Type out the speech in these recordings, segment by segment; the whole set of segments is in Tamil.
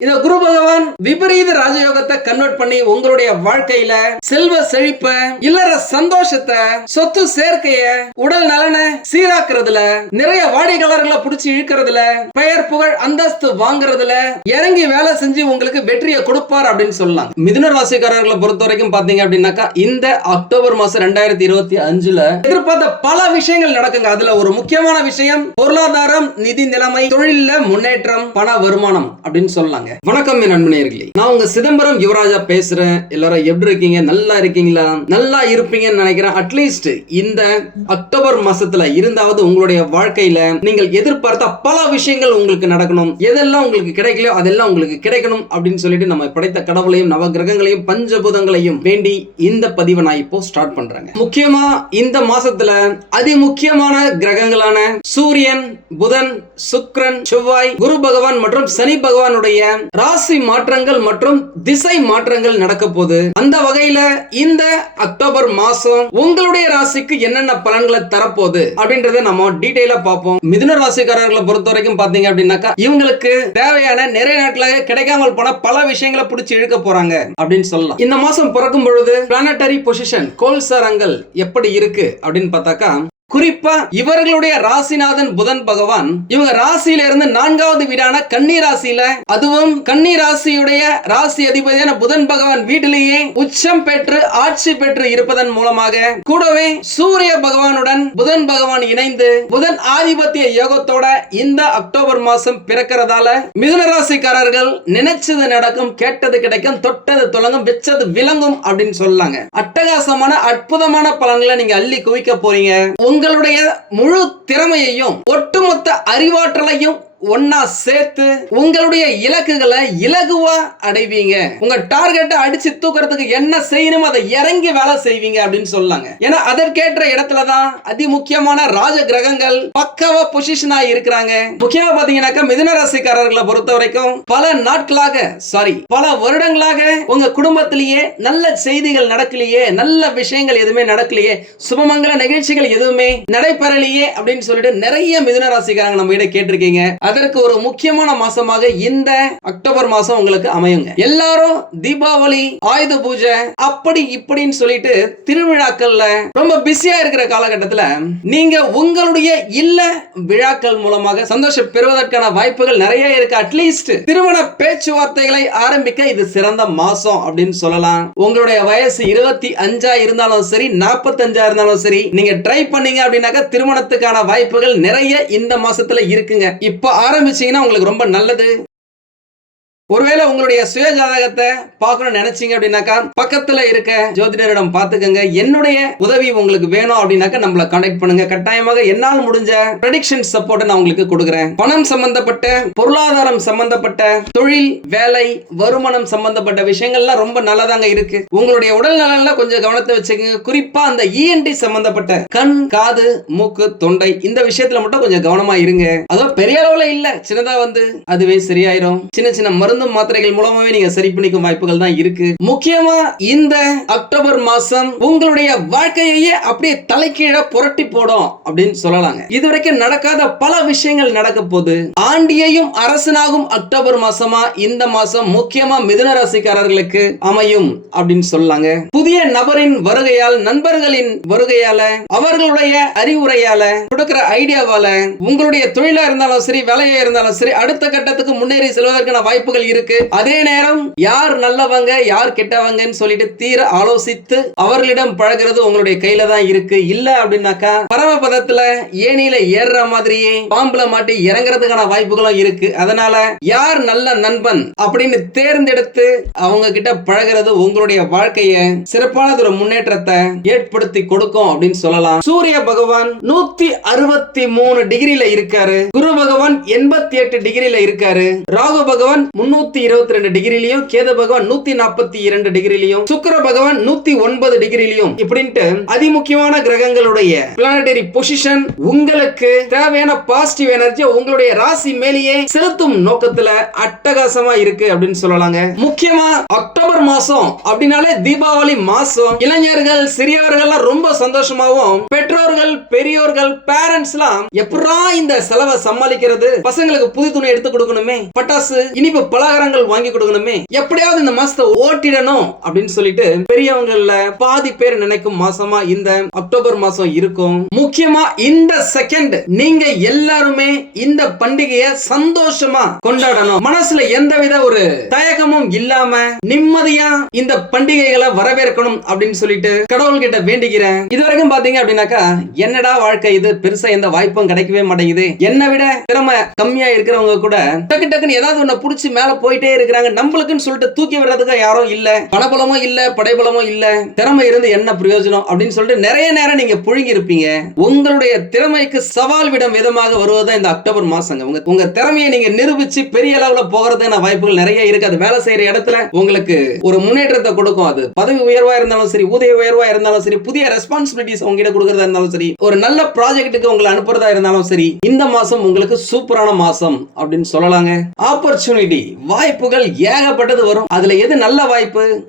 இந்த குரு பகவான் விபரீத ராஜயோகத்தை கன்வெர்ட் பண்ணி உங்களுடைய வாழ்க்கையில செல்வ செழிப்ப இல்லற சந்தோஷத்தை சொத்து சேர்க்கைய உடல் நலனை சீராக்குறதுல நிறைய வாடிக்கையாளர்களை புடிச்சு இழுக்கிறதுல பெயர் புகழ் அந்தஸ்து வாங்குறதுல இறங்கி வேலை செஞ்சு உங்களுக்கு வெற்றியை கொடுப்பார் அப்படின்னு சொல்லலாம். மிதுன ராசிக்காரர்களை பொறுத்த வரைக்கும் பாத்தீங்க அப்படின்னாக்கா இந்த அக்டோபர் மாசம் ரெண்டாயிரத்தி இருபத்தி அஞ்சுல எதிர்பார்த்த பல விஷயங்கள் நடக்குங்க. அதுல ஒரு முக்கியமான விஷயம் பொருளாதாரம் நிதி நிலைமை தொழில முன்னேற்றம் பண வருமானம் அப்படின்னு வாங்க வணக்கம் என் நண்பனேர்களே. நான் உங்க சிதம்பரம் யுவராஜா பேசுறேன். எல்லாரும் எப்படி இருக்கீங்க? நல்லா இருக்கீங்களா? நல்லா இருப்பீங்கன்னு நினைக்கிறேன். அட்லீஸ்ட் இந்த அக்டோபர் மாசத்துல இருந்தாவது உங்களுடைய வாழ்க்கையில நீங்கள் எதிர்பார்த்த பல விஷயங்கள் உங்களுக்கு நடக்கணும். எதெல்லாம் உங்களுக்கு கிடைக்கலையோ அதெல்லாம் உங்களுக்கு கிடைக்கணும் அப்படின்னு சொல்லிட்டு நம்ம படைத்த கடவுளையும் நவ கிரகங்களையும் பஞ்சபூதங்களையும் வேண்டி இந்த பதிவை நான் இப்போ ஸ்டார்ட் பண்றேங்க. முக்கியமா இந்த மாசத்துல அதி முக்கியமான கிரகங்களான சூரியன் புதன் சுக்ரன் செவ்வாய் குரு பகவான் மற்றும் சனி பகவானுடைய ராசி மாற்றங்கள் மற்றும் திசை மாற்றங்கள் நடக்க போகுது. அந்த வகையில இந்த அக்டோபர் மாசம் உங்களுடைய ராசிக்கு என்னென்ன பலன்களை தரப்போகுது அப்படின்றத நம்ம டீடைலா பார்ப்போம். மிதுன ராசிக்காரர்களை பொறுத்த வரைக்கும் பாத்தீங்க அப்படின்னாக்கா இவங்களுக்கு தேவையான நிறைய நாட்கள கிடைக்காமல் போன பல விஷயங்களை பிடிச்சி இழுக்க போறாங்க அப்படின்னு சொல்லலாம். இந்த மாசம் பிறக்கும் பொழுது பிளானட்டரி பொசிஷன் கோல்சாரங்கள் எப்படி இருக்கு அப்படின்னு பார்த்தாக்கா குறிப்பா இவர்களுடைய ராசிநாதன் புதன் பகவான் இவங்க ராசியில இருந்து நான்காவது வீடான கன்னி ராசியில அதுவும் கன்னி ராசியுடைய ராசி அதிபதியான புதன் பகவான் வீட்டிலேயே உச்சம் பெற்று ஆட்சி பெற்று இருப்பதன் மூலமாக கூடவே சூரிய பகவானுடன் புதன் பகவான் இணைந்து புதன் ஆதிபத்திய யோகத்தோட இந்த அக்டோபர் மாசம் பிறக்கிறதால மிதுன ராசிக்காரர்கள் நினைச்சது நடக்கும் கேட்டது கிடைக்கும் தொட்டது தொடங்கும் வெச்சது விளங்கும் அப்படின்னு சொல்லாங்க. அட்டகாசமான அற்புதமான பலன்களை நீங்க அள்ளி குவிக்க போறீங்க. உங்களுடைய முழு திறமையையும் ஒட்டுமொத்த அறிவாற்றலையும் ஒன்னா சேர்த்து உங்களுடைய இலக்குகளை இலகுவா அடைவீங்க. உங்க டார்கெட்டை அடிச்சு தூக்குறதுக்கு என்ன செய்யணும் அதை இறங்கி வேலை செய்வீங்க அப்படின்னு சொல்லாங்க. ஏன்னா அதற்கேற்ற இடத்துல தான் அதி முக்கியமான ராஜ கிரகங்கள் பக்கவா பொசிஷனா இருக்கிறாங்க. முக்கியமா பாத்தீங்கன்னாக்கா மிதுன ராசிக்காரர்களை பொறுத்த வரைக்கும் பல நாட்களாக சாரி பல வருடங்களாக உங்க குடும்பத்திலேயே நல்ல செய்திகள் நடக்கலையே நல்ல விஷயங்கள் எதுவுமே நடக்கலையே சுபமங்கல நிகழ்ச்சிகள் எதுவுமே நடைபெறலையே அப்படின்னு சொல்லிட்டு நிறைய மிதுன ராசிக்காரங்க நம்ம கிட்ட கேட்டிருக்கீங்க. அதற்கு ஒரு முக்கியமான மாசமாக இந்த அக்டோபர் மாசம் உங்களுக்கு அமையுங்க. எல்லாரும் தீபாவளி ஆயுத பூஜை அப்படி இப்படின்னு சொல்லிட்டு திருவிழாக்கள்ல ரொம்ப பிஸியா இருக்கிற காலகட்டத்துல நீங்க உங்களுடைய இல்ல விழாக்கள் மூலமாக சந்தோஷம் பெறுவதற்கான வாய்ப்புகள் நிறைய இருக்கு. அட்லீஸ்ட் திருமண பேச்சுவார்த்தைகளை ஆரம்பிக்க இது சிறந்த மாசம் அப்படின்னு சொல்லலாம். உங்களுடைய வயசு இருபத்தி அஞ்சா இருந்தாலும் சரி நாற்பத்தஞ்சா இருந்தாலும் சரி நீங்க ட்ரை பண்ணீங்க அப்படின்னாக்கா திருமணத்துக்கான வாய்ப்புகள் நிறைய இந்த மாசத்துல இருக்குங்க. இப்போ ஆரம்பிச்சீங்கன்னா உங்களுக்கு ரொம்ப நல்லது. ஒருவேளை உங்களுடைய சுய ஜாதகத்தை பார்க்கணும்னு நினைச்சீங்க அப்படின்னாக்கா பக்கத்துல இருக்க ஜோதிடரிடம் பார்த்துக்கங்க. என்னுடைய உதவி உங்களுக்கு வேணும் அப்படின்னாக்கா நம்மள கான்டாக்ட் பண்ணுங்க. கட்டாயமாக என்னால் முடிஞ்ச ப்ரெடிக்ஷன் சப்போர்ட்டை நான் உங்களுக்கு கொடுக்குறேன். பணம் சம்பந்தப்பட்ட பொருளாதாரம் சம்பந்தப்பட்ட தொழில் வேலை வருமானம் சம்பந்தப்பட்ட விஷயங்கள்லாம் ரொம்ப நல்லதாங்க இருக்கு. உங்களுடைய உடல் நலன்ல கொஞ்சம் கவனத்தை வச்சுக்கோங்க. குறிப்பா அந்த இஎன்டி சம்பந்தப்பட்ட கண் காது மூக்கு தொண்டை இந்த விஷயத்துல மட்டும் கொஞ்சம் கவனமா இருங்க. அதோ பெரிய அளவுல இல்ல. சின்னதா வந்து அதுவே சரியாயிரும். சின்ன சின்ன மருந்து மாத்திரைகள் மூலமாவே நீங்க சரி பண்ணிக்கும் வாய்ப்புகள் தான் இருக்கு. முக்கியமா இந்த அக்டோபர் மாசம் உங்களுடைய வாழ்க்கையே அப்படியே தலைக்கீழ புரட்டி போடும் அப்படின்னு சொல்லலாங்க. இதுவரைக்கும் நடக்காத பல விஷயங்கள் நடக்க போது ஆண்டியையும் அரசனாகும் அக்டோபர் மாசமா இந்த மாசம் முக்கியமா மிதுன ராசிக்காரர்களுக்கு அமையும் அப்படின்னு சொல்லலாங்க. புதிய நபரின் வருகையால் நண்பர்களின் வருகையால அவர்களுடைய அறிவுரையால கொடுக்கிற ஐடியாவால உங்களுடைய தொழிலா இருந்தாலும் சரி வேலையா இருந்தாலும் சரி அடுத்த கட்டத்துக்கு முன்னேறி செல்வதற்கான வாய்ப்புகள் இருக்கு. அதே நேரம் யார் நல்லவங்க யார் கெட்டவங்கன்னு சொல்லிட்டு தீர ஆலோசித்து அவர்களிடம் பழகிறது உங்களுடைய கையில தான் இருக்கு. இல்ல அப்படின்னாக்கா பரமபதத்துல ஏனியில ஏறுற மாதிரியே பாம்புல மாட்டி இறங்குறதுக்கான வாய்ப்புகளும் இருக்கு. அதனால யார் நல்ல நண்பன் அப்படின்னு தேர்ந்தெடுத்து அவங்க கிட்ட பழகிறது உங்களுடைய வாழ்க்கைய சிறப்பானது ஒரு முன்னேற்றத்தை ஏற்படுத்தி கொடுக்கும் அப்படின்னு சொல்லலாம். சூரிய பகவான் நூத்தி அறுபத்தி மூணு டிகிரியில இருக்காரு. குரு பகவான் எண்பத்தி எட்டு டிகிரியில இருக்காரு. ராகு பகவான் முன்னூறு முன்னூத்தி இருபத்தி ரெண்டு டிகிரிலையும் கேது பகவான் நூத்தி நாற்பத்தி இரண்டு டிகிரிலையும் சுக்கர பகவான் நூத்தி ஒன்பது டிகிரிலையும் இப்படின்ட்டு அதிமுக்கியமான கிரகங்களுடைய பிளானடரி பொசிஷன் உங்களுக்கு தேவையான பாசிட்டிவ் எனர்ஜி உங்களுடைய ராசி மேலேயே செலுத்தும் நோக்கத்துல அட்டகாசமா இருக்கு அப்படின்னு சொல்லலாங்க. முக்கியமா அக்டோபர் மாசம் அப்படின்னாலே தீபாவளி மாசம். இளைஞர்கள் சிறியவர்கள் ரொம்ப சந்தோஷமாவும் பெற்றோர்கள் பெரியோர்கள் பேரண்ட்ஸ் எல்லாம் எப்படா இந்த செலவை சமாளிக்கிறது? பசங்களுக்கு புது துணி எடுத்து கொடுக்கணுமே? பட்டாசு இனிப்பு பல உபகரணங்கள் வாங்கி கொடுக்கணுமே? எப்படியாவது இந்த மாசத்தை ஓட்டிடணும் அப்படின்னு சொல்லிட்டு பெரியவங்கள பாதி பேர் நினைக்கும் மாசமா இந்த அக்டோபர் மாசம் இருக்கும். முக்கியமா இந்த செகண்ட் நீங்க எல்லாருமே இந்த பண்டிகையை சந்தோஷமா கொண்டாடணும். மனசுல எந்தவித ஒரு தயக்கமும் இல்லாம நிம்மதியா இந்த பண்டிகைகளை வரவேற்கணும் அப்படின்னு சொல்லிட்டு கடவுள் கிட்ட வேண்டிக்கிறேன். இது வரைக்கும் பாத்தீங்க அப்படின்னாக்கா என்னடா வாழ்க்கை இது? பெருசா எந்த வாய்ப்பும் கிடைக்கவே மாட்டேங்குது. என்னை விட திறமை கம்மியா இருக்கிறவங்க கூட டக்கு டக்குன்னு ஏதாவது ஒண்ணு புடிச்சு மேல போயிட்டே இருக்கிறாங்க. நம்மளுக்குன்னு சொல்லிட்டு தூக்கி விடுறதுக்கு யாரும் இல்ல. பணபலமும் இல்ல படைபலமும் இல்ல. திறமை இருந்து என்ன பிரயோஜனம் அப்படின்னு சொல்லிட்டு நிறைய நேரம் நீங்க புழுங்கி இருப்பீங்க. உங்களுடைய திறமைக்கு சவால் விடும் விதமாக வருவதுதான் இந்த அக்டோபர் மாசங்க. உங்க உங்க திறமையை நீங்க நிரூபிச்சு பெரிய அளவுல போகிறதுக்கான வாய்ப்புகள் நிறைய இருக்கு. அது வேலை செய்யற இடத்துல உங்களுக்கு ஒரு முன்னேற்றத்தை கொடுக்கும். அது பதவி உயர்வா இருந்தாலும் சரி ஊதிய உயர்வா இருந்தாலும் சரி புதிய ரெஸ்பான்சிபிலிட்டிஸ் உங்ககிட்ட கொடுக்கறதா இருந்தாலும் சரி ஒரு நல்ல ப்ராஜெக்ட்டுக்கு உங்களை அனுப்புறதா இருந்தாலும் சரி இந்த மாசம் உங்களுக்கு சூப்பரான மாசம் அப்படின்னு சொல்லலாங்க. ஆப்பர்ச்சுனிட்டி வாய்ப்புகள் ஏகப்பட்டது வரும். அதுல எது நல்ல வாய்ப்பு?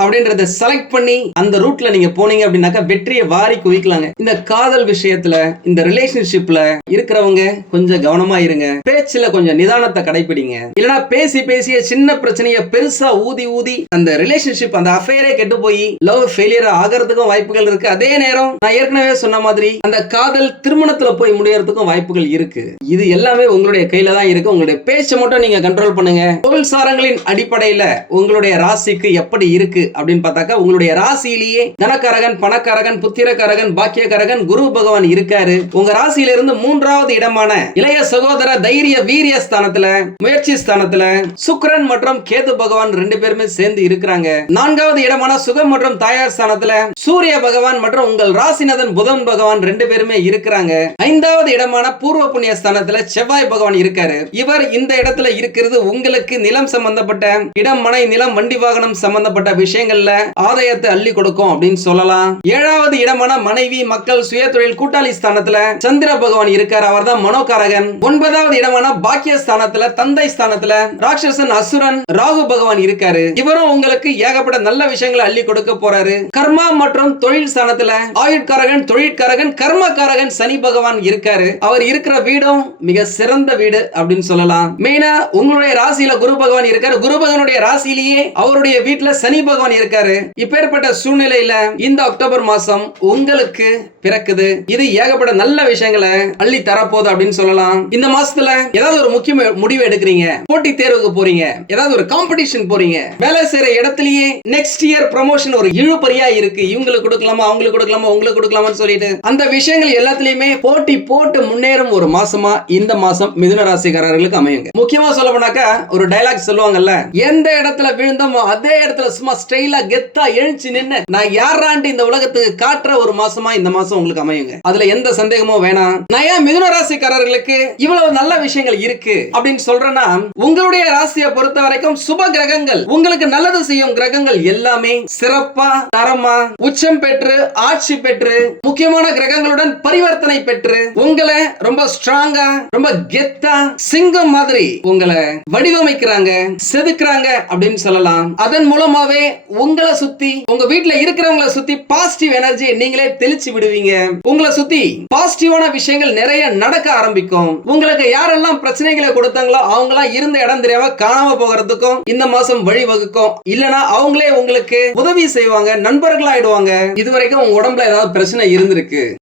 அப்படின்றத செலக்ட் பண்ணி அந்த ரூட்ல நீங்க போனீங்க அப்படின்னாக்கா வெற்றியை வாரி குவிக்கலாங்க. இந்த காதல் விஷயத்துல இந்த ரிலேஷன்ஷிப்ல இருக்கிறவங்க கொஞ்சம் கவனமா இருங்க. பேச்சுல கொஞ்சம் நிதானத்தை கடைபிடிங்க இல்லனா பேசி பேசிய சின்ன பிரச்சனைய பெருசா ஊதி ஊதி அந்த ரிலேஷன்ஷிப் அந்த அஃபேரே கெட்டு போய் லவ் ஃபெயிலியர் ஆகிறதுக்கும் வாய்ப்புகள் இருக்கு. அதே நேரம் நான் ஏற்கனவே சொன்ன மாதிரி அந்த காதல் திருமணத்துல போய் முடியறதுக்கும் வாய்ப்புகள் இருக்கு. இது எல்லாமே உங்களுடைய கையில தான் இருக்கு. உங்களுடைய பேச்சை மட்டும் நீங்க கண்ட்ரோல் பண்ணுங்க. தொழில் சாரங்களின் அடிப்படையில உங்களுடைய ராசிக்கு எப்படி இருக்கு? அப்படின்னு பார்த்தாக்கா உங்களுடைய ராசியிலேயே தனக்காரகன் பணக்காரகன் புத்திரக்காரகன் பாக்கியக்காரகன் குரு பகவான் இருக்காரு. உங்க ராசியிலிருந்து மூன்றாவது இடமான இளைய சகோதர தைரிய வீரிய ஸ்தானத்துல முயற்சி ஸ்தானத்துல சுக்ரன் மற்றும் கேது பகவான் ரெண்டு பேருமே சேர்ந்து இருக்கிறாங்க. நான்காவது இடமான சுகம் மற்றும் தாயார் ஸ்தானத்துல சூரிய பகவான் மற்றும் உங்கள் ராசிநாதன் புதன் பகவான் ரெண்டு பேருமே இருக்கிறாங்க. ஐந்தாவது இடமான பூர்வ புண்ணிய ஸ்தானத்துல செவ்வாய் பகவான் இருக்காரு. இவர் இந்த இடத்துல இருக்கிறது உங்களுக்கு நிலம் சம்பந்தப்பட்ட இடம் மனை நிலம் வண்டி வாகனம் சம்பந்தப்பட்ட விஷயம். விஷயங்கள்ல ஆதாயத்தை அள்ளி கொடுக்கும் அப்படின்னு சொல்லலாம். ஏழாவது இடமான மனைவி மக்கள் சுய தொழில் கூட்டாளி ஸ்தானத்துல சந்திர பகவான் இருக்கார். அவர் தான் மனோகாரகன். ஒன்பதாவது இடமான பாக்கிய ஸ்தானத்துல தந்தை ஸ்தானத்துல ராட்சசன் அசுரன் ராகு பகவான் இருக்காரு. இவரும் உங்களுக்கு ஏகப்பட்ட நல்ல விஷயங்களை அள்ளி கொடுக்க போறாரு. கர்மா மற்றும் தொழில் ஸ்தானத்துல ஆயுட்காரகன் தொழிற்காரகன் கர்மக்காரகன் சனி பகவான் இருக்காரு. அவர் இருக்கிற வீடும் மிக சிறந்த வீடு அப்படின்னு சொல்லலாம். மெயினா உங்களுடைய ராசியில குரு பகவான் இருக்காரு. குரு பகவானுடைய ராசியிலேயே அவருடைய வீட்டுல சனி பகவான் இருக்காரு. இப்பேற்பட்ட சூழ்நிலையில இந்த அக்டோபர் மாசம் உங்களுக்கு பிறக்குது. இது ஏகப்பட்ட நல்ல விஷயங்களை அள்ளி தரப்போகுது அப்படின்னு சொல்லலாம். இந்த மாசத்துல ஏதாவது ஒரு முக்கிய முடிவு எடுக்கிறீங்க. போட்டி தேர்வுக்கு போறீங்க. ஏதாவது ஒரு காம்படிஷன் போறீங்க. வேலை செய்யற இடத்துலயே நெக்ஸ்ட் இயர் ப்ரமோஷன் ஒரு இழுபறியா இருக்கு. இவங்களுக்கு கொடுக்கலாமா அவங்களுக்கு கொடுக்கலாமா உங்களுக்கு கொடுக்கலாமா சொல்லிட்டு. அந்த விஷயங்கள் எல்லாத்துலயுமே போட்டி போட்டு முன்னேறும் ஒரு மாசமா இந்த மாசம் மிதுன ராசிக்காரர்களுக்கு அமையுங்க. முக்கியமா சொல்ல போனாக்கா ஒரு டைலாக் சொல்லுவாங்கல்ல எந்த இடத்துல விழுந்தோமோ அதே இடத்துல சும்மா ஸ்டைலா கெத்தா எழுச்சி நின்னு நான் யாராண்டு இந்த உலகத்துக்கு காட்டுற ஒரு மாசமா இந்த மாசம் உங்களுக்கு அமையுங்க? அதுல எந்த சந்தேகமும் வேணாம். நான் ஏன் மிதுன ராசிக்காரர்களுக்கு இவ்வளவு நல்ல விஷயங்கள் இருக்கு அப்படின்னு சொல்றேன்னா உங்களுடைய ராசியை பொறுத்த வரைக்கும் சுப கிரகங்கள் உங்களுக்கு நல்லது செய்யும் கிரகங்கள் எல்லாமே சிறப்பா தரமா உச்சம் பெற்று ஆட்சி பெற்று முக்கியமான கிரகங்களுடன் பரிவர்த்தனை பெற்று உங்களை ரொம்ப ஸ்ட்ராங்கா ரொம்ப கெத்தா சிங்கம் மாதிரி உங்களை வடிவமைக்கிறாங்க செதுக்குறாங்க அப்படின்னு சொல்லலாம். அதன் மூலமாவே உங்களை சுத்தி உங்க வீட்டுல இருக்கிறவங்கள சுத்தி பாசிட்டிவ் எனர்ஜி நீங்களே தெளிச்சு விடுவீங்க. உங்களை சுத்தி பாசிட்டிவான விஷயங்கள் நிறைய நடக்க ஆரம்பிக்கும். உங்களுக்கு யாரெல்லாம் பிரச்சனைகளை கொடுத்தாங்களோ அவங்களாம் இருந்த இடம் தெரியாம காணாம போகிறதுக்கும் இந்த மாசம் வழிவகுக்கும். இல்லனா அவங்களே உங்களுக்கு உதவி செய்வாங்க நண்பர்களாயிடுவாங்க. இதுவரைக்கும் உங்க உடம்புல ஏதாவது பிரச்சனை இருந்திருக்கு.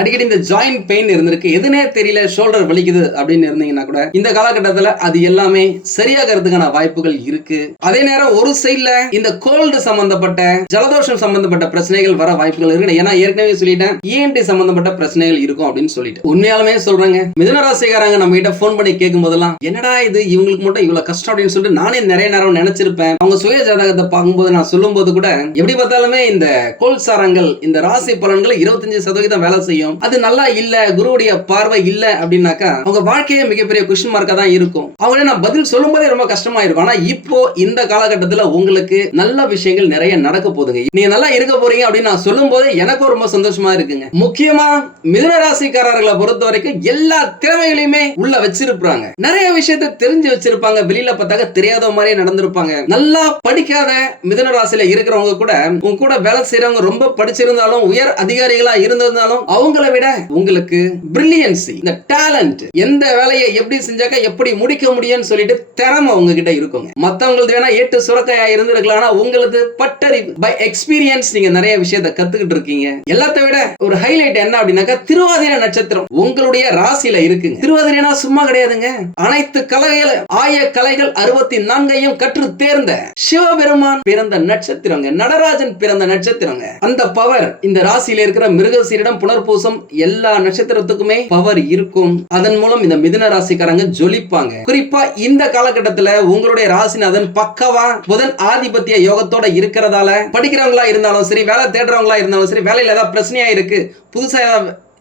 அடிக்கடி இந்த ஜாயிண்ட் பெயின் இருந்திருக்கு. எதுனே தெரியல ஷோல்டர் வலிக்குது அப்படின்னு இருந்தீங்கன்னா கூட இந்த காலகட்டத்துல அது எல்லாமே சரியாகிறதுக்கான வாய்ப்புகள் இருக்கு. அதே நேரம் ஒரு சைடுல இந்த கோல்டு சம்பந்தப்பட்ட ஜலதோஷம் சம்பந்தப்பட்ட பிரச்சனைகள் வர வாய்ப்புகள் இருக்கு ஏன்னா ஏற்கனவே சொல்லிட்டேன் இஎன்டி சம்பந்தப்பட்ட பிரச்சனைகள் இருக்கும் அப்படின்னு சொல்லிட்டு. உண்மையாலுமே சொல்றேங்க. மிதுன ராசிக்காரங்க நம்ம கிட்ட போன் பண்ணி கேட்கும் போதெல்லாம் என்னடா இது? இவங்களுக்கு மட்டும் இவ்வளவு கஷ்டம்? அப்படின்னு சொல்லிட்டு நானே நிறைய நேரம் நினைச்சிருப்பேன். அவங்க சுய ஜாதகத்தை பார்க்கும்போது நான் சொல்லும் போது கூட எப்படி பார்த்தாலுமே இந்த கோல் சாரங்கள் இந்த ராசி பலன்கள் இருபத்தஞ்சு சதவீதம் வேலை செய்யும். அது நல்லா இல்ல குருவுடைய பார்வை இல்ல அப்படின்னாக்கா அவங்க வாழ்க்கையே மிகப்பெரிய கொஸ்டின் மார்க்கா தான் இருக்கும். அவங்கள நான் பதில் சொல்லும் போதே ரொம்ப கஷ்டமா இருக்கும். ஆனா இப்போ இந்த காலகட்டத்துல உங்களுக்கு நல்ல விஷயங்கள் நிறைய நடக்க போகுதுங்க. நீங்க நல்லா இருக்க போறீங்க அப்படின்னு நான் சொல்லும் போது எனக்கும் ரொம்ப சந்தோஷமா இருக்குங்க. முக்கியமா மிதுன ராசிக்காரர்களை பொறுத்த வரைக்கும் எல்லா திறமைகளையுமே உள்ள வச்சிருப்பாங்க. நிறைய விஷயத்த தெரிஞ்சு வச்சிருப்பாங்க. வெளியில பார்த்தாக்க தெரியாத மாதிரியே நடந்திருப்பாங்க. நல்லா படிக்காத மிதுன ராசியில இருக்கிறவங்க கூட உங்க கூட வேலை செய்யறவங்க ரொம்ப படிச்சிருந்தாலும் உயர் அதிகாரிகளா இருந்திருந்தாலும் அவங்க அவங்கள விட உங்களுக்கு பிரில்லியன்சி இந்த டேலண்ட் எந்த வேலையை எப்படி செஞ்சாக்க எப்படி முடிக்க முடியும்னு சொல்லிட்டு திறமை உங்ககிட்ட இருக்குங்க. மத்தவங்களுக்கு வேணா ஏட்டு சுரக்காயா இருந்திருக்கலாம் ஆனா உங்களுக்கு பட்டறிவு பை எக்ஸ்பீரியன்ஸ் நீங்க நிறைய விஷயத்த கத்துக்கிட்டு இருக்கீங்க. எல்லாத்த விட ஒரு ஹைலைட் என்ன அப்படின்னாக்கா திருவாதிரை நட்சத்திரம் உங்களுடைய ராசியில இருக்குங்க. திருவாதிரைனா சும்மா கிடையாதுங்க. அனைத்து கலைகள் ஆய கலைகள் அறுபத்தி நான்கையும் கற்று தேர்ந்த சிவபெருமான் பிறந்த நட்சத்திரங்க நடராஜன் பிறந்த நட்சத்திரங்க. அந்த பவர் இந்த ராசியில இருக்கிற மிருகசீரிடம் புனர்பூசம் எல்லா நட்சத்திரத்துக்குமே பவர் இருக்கும். அதன் மூலம் இந்த மிதுன ராசிக்காரங்க ஜொலிப்பாங்க. குறிப்பா இந்த காலகட்டத்துல உங்களுடைய ராசிநாதன் பக்கவா புதன் ஆதிபத்திய யோகத்தோட இருக்கிறதால படிக்கிறவங்களா இருந்தாலும் சரி வேலை தேடுறவங்களா இருந்தாலும் சரி வேலையில ஏதாவது பிரச்சனையா இருக்கு புதுசா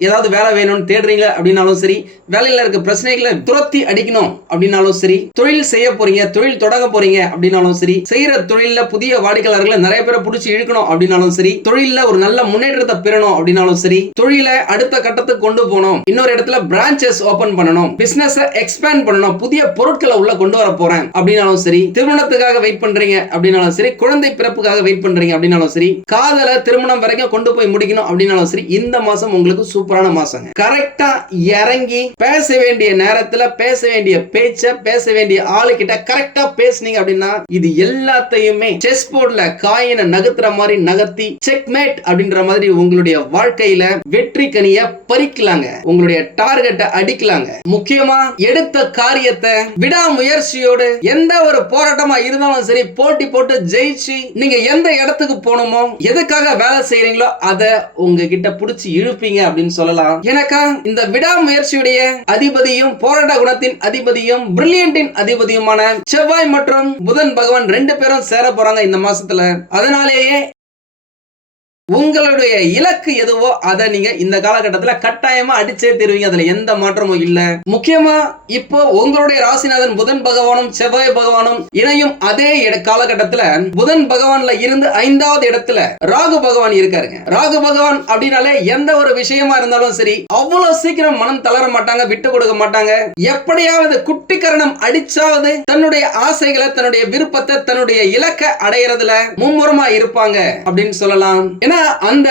ஏதாவது வேலை வேணும்னு தேடுறீங்க அப்படின்னாலும் சரி வேலையில் இருக்க பிரச்சனைகளை துரத்தி அடிக்கணும் அப்படின்னாலும் சரி தொழில் செய்ய போறீங்க தொழில் தொடங்க போறீங்க அப்படின்னாலும் சரி செய்யற தொழிலில் புதிய வாடிக்கையாளர்களை நிறைய பேரை பிடிச்சி இழுக்கணும் அப்படின்னாலும் சரி தொழிலில் ஒரு நல்ல முன்னேற்றத்தை பெறணும் அப்படின்னாலும் சரி தொழிலை அடுத்த கட்டத்துக்கு கொண்டு போகணும். இன்னொரு இடத்துல பிரான்ச்சஸ் ஓபன் பண்ணணும். பிசினஸ் எக்ஸ்பேண்ட் பண்ணணும். புதிய பொருட்களை உள்ள கொண்டு வர போறேன் அப்படின்னாலும் சரி திருமணத்துக்காக வெயிட் பண்றீங்க அப்படின்னாலும் சரி குழந்தை பிறப்புக்காக வெயிட் பண்றீங்க அப்படின்னாலும் சரி காதல திருமணம் வரைக்கும் கொண்டு போய் முடிக்கணும் அப்படின்னாலும் சரி இந்த மாசம் உங்களுக்கு சூப்பரான மாசங்க கரெக்டா இறங்கி பேச வேண்டிய நேரத்துல பேச வேண்டிய பேச்ச பேச வேண்டிய ஆளு கிட்ட கரெக்டா பேசுனீங்க அப்படின்னா இது எல்லாத்தையுமே செஸ் போர்ட்ல காயினை நகர்த்துற மாதிரி நகர்த்தி செக்மேட் அப்படின்ற மாதிரி உங்களுடைய வாழ்க்கையில வெற்றி கனிய பறிக்கலாங்க. உங்களுடைய டார்கெட்டை அடிக்கலாங்க. முக்கியமா எடுத்த காரியத்தை விடாமுயற்சியோடு எந்த ஒரு போராட்டமா இருந்தாலும் சரி போட்டி போட்டு ஜெயிச்சு நீங்க எந்த இடத்துக்கு போகணுமோ எதுக்காக வேலை செய்யறீங்களோ அதை உங்ககிட்ட புடிச்சு இழுப்பீங்க அப்படின்னு சொல்லலாம். எனக்கா இந்த விடாமுயற்சியுடைய அதிபதியும் போராட்ட குணத்தின் அதிபதியும் பிரில்லியன்டின் அதிபதியுமான செவ்வாய் மற்றும் புதன் பகவான் ரெண்டு பேரும் சேர போறாங்க இந்த மாசத்துல. அதனாலேயே உங்களுடைய இலக்கு எதுவோ அதை நீங்க இந்த காலகட்டத்துல கட்டாயமா அடிச்சே தருவீங்க. அதுல எந்த மாற்றமும் இல்ல. முக்கியமா இப்போ உங்களுடைய ராசிநாதன் புதன் பகவானும் செவ்வாய் பகவானும் இணையும் அதே காலகட்டத்துல புதன் பகவான்ல இருந்து ஐந்தாவது இடத்துல ராகு பகவான் இருக்காருங்க. ராகு பகவான் அப்படின்னாலே எந்த ஒரு விஷயமா இருந்தாலும் சரி அவ்வளவு சீக்கிரம் மனம் தளர மாட்டாங்க விட்டு கொடுக்க மாட்டாங்க. எப்படியாவது குட்டிக்கரணம் அடிச்சாவது தன்னுடைய ஆசைகளை தன்னுடைய விருப்பத்தை தன்னுடைய இலக்கை அடையறதுல மும்முரமா இருப்பாங்க அப்படின்னு சொல்லலாம். ஏன்னா அந்த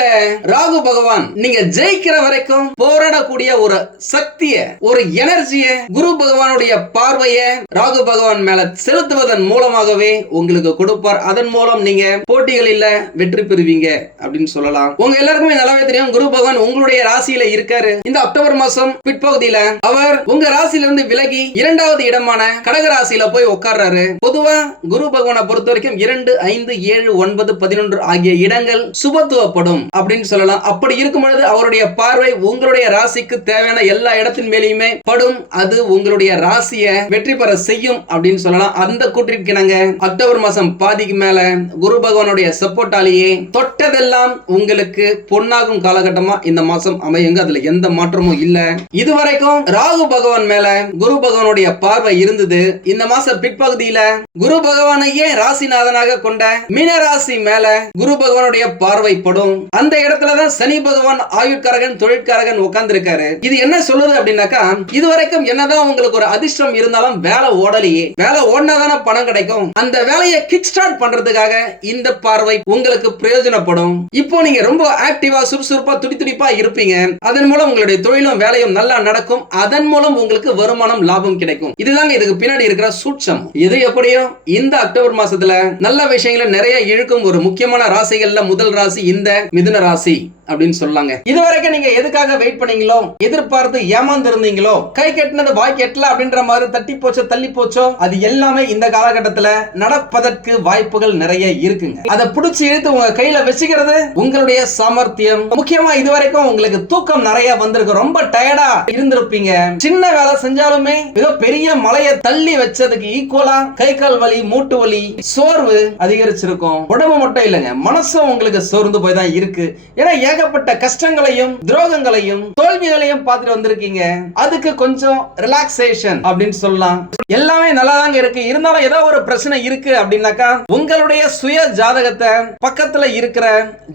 ராகு பகவான் நீங்க ஜெயிக்கிற வரைக்கும் போராடக்கூடிய ஒரு சக்திய ஒரு எனர்ஜிய குரு பகவானுடைய பார்வைய ராகு பகவான் மேல செலுத்துவதன் மூலமாகவே உங்களுக்கு கொடுப்பார். அதன் மூலம் நீங்க போட்டிகளில் வெற்றி பெறுவீங்க அப்படின்னு சொல்லலாம். உங்க எல்லாருக்குமே நல்லாவே தெரியும் குரு பகவான் உங்களுடைய ராசியில இருக்காரு. இந்த அக்டோபர் மாசம் பிற்பகுதியில அவர் உங்க ராசியில இருந்து விலகி இரண்டாவது இடமான கடக ராசியில போய் உட்கார்றாரு. பொதுவா குரு பகவானை பொறுத்த வரைக்கும் இரண்டு ஐந்து ஏழு ஒன்பது பதினொன்று ஆகிய இடங்கள் சுபத்துவ சுபத்துவப்படும் அப்படின்னு சொல்லலாம். அப்படி இருக்கும் பொழுது அவருடைய பார்வை உங்களுடைய ராசிக்கு தேவையான எல்லா இடத்தின் மேலேயுமே படும். அது உங்களுடைய ராசியை வெற்றி பெற செய்யும் அப்படின்னு சொல்லலாம். அந்த கூட்டிற்கு நாங்க அக்டோபர் மாசம் பாதிக்கு மேல குரு பகவானுடைய சப்போர்ட்டாலேயே தொட்டதெல்லாம் உங்களுக்கு பொன்னாகும் காலகட்டமா இந்த மாசம் அமையுங்க. அதுல எந்த மாற்றமும் இல்ல. இதுவரைக்கும் ராகு பகவான் மேல குரு பகவானுடைய பார்வை இருந்தது. இந்த மாசம் பிற்பகுதியில குரு பகவானையே ராசிநாதனாக கொண்ட மீனராசி மேல குரு பகவானுடைய பார்வை படும் அந்த இடத்துலதான் சனி பகவான் ஆயுட்காரகன் தொழிற்காரகன் உட்கார்ந்து இருக்காரு இது என்ன சொல்லுது அப்படின்னாக்கா இதுவரைக்கும் என்னதான் உங்களுக்கு ஒரு அதிர்ஷ்டம் இருந்தாலும் வேலை ஓடலையே. வேலை ஓடினாதான பணம் கிடைக்கும். அந்த வேலையை கிக் ஸ்டார்ட் பண்றதுக்காக இந்த பார்வை உங்களுக்கு பிரயோஜனப்படும். இப்போ நீங்க ரொம்ப ஆக்டிவா சுறுசுறுப்பா துடி துடிப்பா இருப்பீங்க. அதன் மூலம் உங்களுடைய தொழிலும் வேலையும் நல்லா நடக்கும். அதன் மூலம் உங்களுக்கு வருமானம் லாபம் கிடைக்கும். இதுதாங்க இதுக்கு பின்னாடி இருக்கிற சூட்சம். இது எப்படியோ இந்த அக்டோபர் மாசத்துல நல்ல விஷயங்களை நிறைய இழுக்கும் ஒரு முக்கியமான ராசிகள்ல முதல் ராசி இந்த மிதுன ராசி. அப்படின்னு சொல்லாங்க. இதுவரைக்கும் நீங்க எதுக்காக வெயிட் பண்ணீங்களோ எதிர்பார்த்து ஏமாந்து இருந்தீங்களோ கை கட்டினது வாய் கெட்டல அப்படின்ற மாதிரி தட்டி போச்சோ தள்ளி போச்சோ அது எல்லாமே இந்த காலகட்டத்துல நடப்பதற்கு வாய்ப்புகள் நிறைய இருக்குங்க. அதை பிடிச்சி இழுத்து உங்க கையில வச்சுக்கிறது உங்களுடைய சாமர்த்தியம். முக்கியமா இதுவரைக்கும் உங்களுக்கு தூக்கம் நிறைய வந்திருக்கு. ரொம்ப டயர்டா இருந்திருப்பீங்க. சின்ன வேலை செஞ்சாலுமே ஏதோ பெரிய மலையை தள்ளி வச்சதுக்கு ஈக்குவலா கை கால் வலி மூட்டு வலி சோர்வு அதிகரிச்சிருக்கும். உடம்பு மட்டும் இல்லைங்க மனசும் உங்களுக்கு சோர்ந்து போய் தான் இருக்கு. ஏன்னா ஏகப்பட்ட கஷ்டங்களையும் துரோகங்களையும் தோல்விகளையும் பார்த்துட்டு வந்திருக்கீங்க. அதுக்கு கொஞ்சம் ரிலாக்ஸேஷன் அப்படின்னு சொல்லலாம். எல்லாமே நல்லா தாங்க இருக்கு. இருந்தாலும் ஏதோ ஒரு பிரச்சனை இருக்கு அப்படின்னாக்கா உங்களுடைய சுய ஜாதகத்தை பக்கத்துல இருக்கிற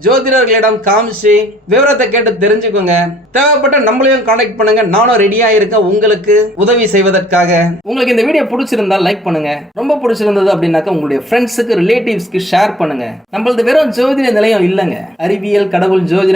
ஜோதிடர்களிடம் காமிச்சு விவரத்தை கேட்டு தெரிஞ்சுக்கோங்க. தேவைப்பட்ட நம்மளையும் கான்டாக்ட் பண்ணுங்க. நானும் ரெடியா இருக்கேன். உங்களுக்கு உதவி செய்வதற்காக. உங்களுக்கு இந்த வீடியோ பிடிச்சிருந்தா லைக் பண்ணுங்க. ரொம்ப பிடிச்சிருந்தது அப்படின்னாக்கா உங்களுடைய ஃப்ரெண்ட்ஸுக்கு ரிலேட்டிவ்ஸ்க்கு ஷேர் பண்ணுங்க. நம்மளது வெறும் ஜோதிட நிலையம் இல்லைங்க. அறிவியல் கடவுள் ஜோதிட